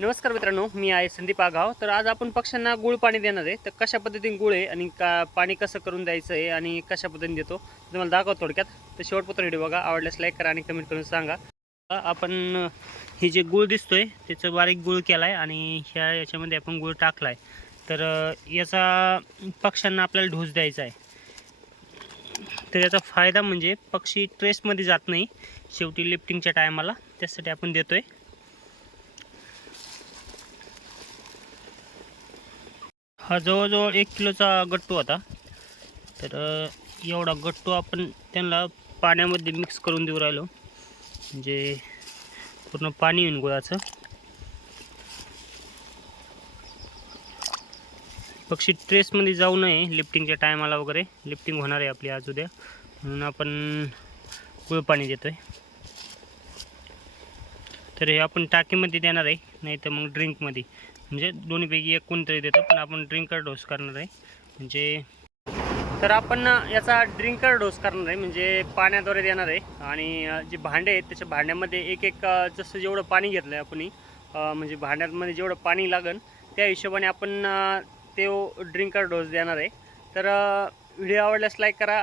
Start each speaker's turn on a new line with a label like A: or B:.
A: नमस्कार मित्रांनो मी आहे संदीप आगाव. तर आज आपण पक्ष्यांना गुळ पाणी देणार आहे. तर कशा पद्धतीने गुळ आहे आणि का पाणी कसं करून द्यायचं आहे आणि कशा पद्धतीने देतो तुम्हाला दाखवा थोडक्यात. तर शेवटपत्र व्हिडिओ बघा आवडल्यास लाईक करा आणि कमेंट करून सांगा. आपण हे जे गुळ दिसतोय त्याचं बारीक गुळ केला आहे आणि ह्या याच्यामध्ये आपण गुळ टाकला आहे तर याचा पक्ष्यांना आपल्याला ढोस द्यायचा आहे. तर याचा फायदा म्हणजे पक्षी ट्रेसमध्ये जात नाही. शेवटी लिफ्टिंगच्या टायमाला त्यासाठी आपण देतो आहे हा जवळजवळ एक किलोचा गट्टू होता. तर एवढा गट्टू आपण त्यांना पाण्यामध्ये मिक्स करून देऊ राहिलो. म्हणजे पूर्ण पाणी येईन गुळाचं. पक्षी ट्रेसमध्ये जाऊ नये लिफ्टिंगच्या टायमाला वगैरे. लिफ्टिंग होणार आहे आपली आज उद्या. म्हणून आपण गुळ पाणी देतो आहे तर हे आपण टाकीमध्ये देणार आहे नाही तर मग ड्रिंकमध्ये म्हणजे दोन्हीपैकी एक कोणतरी देतो पण आपण ड्रिंकर डोस करणार आहे. म्हणजे तर आपण याचा ड्रिंकर डोस करणार आहे म्हणजे पाण्याद्वारे देणार आहे. आणि जे भांडे आहेत त्याच्या भांड्यामध्ये एक एक जसं जेवढं पाणी घेतलं आहे आपण म्हणजे भांड्यामध्ये जेवढं पाणी लागन त्या हिशोबाने आपण ते ड्रिंकर डोस देणार आहे. तर व्हिडिओ आवडल्यास लाईक करा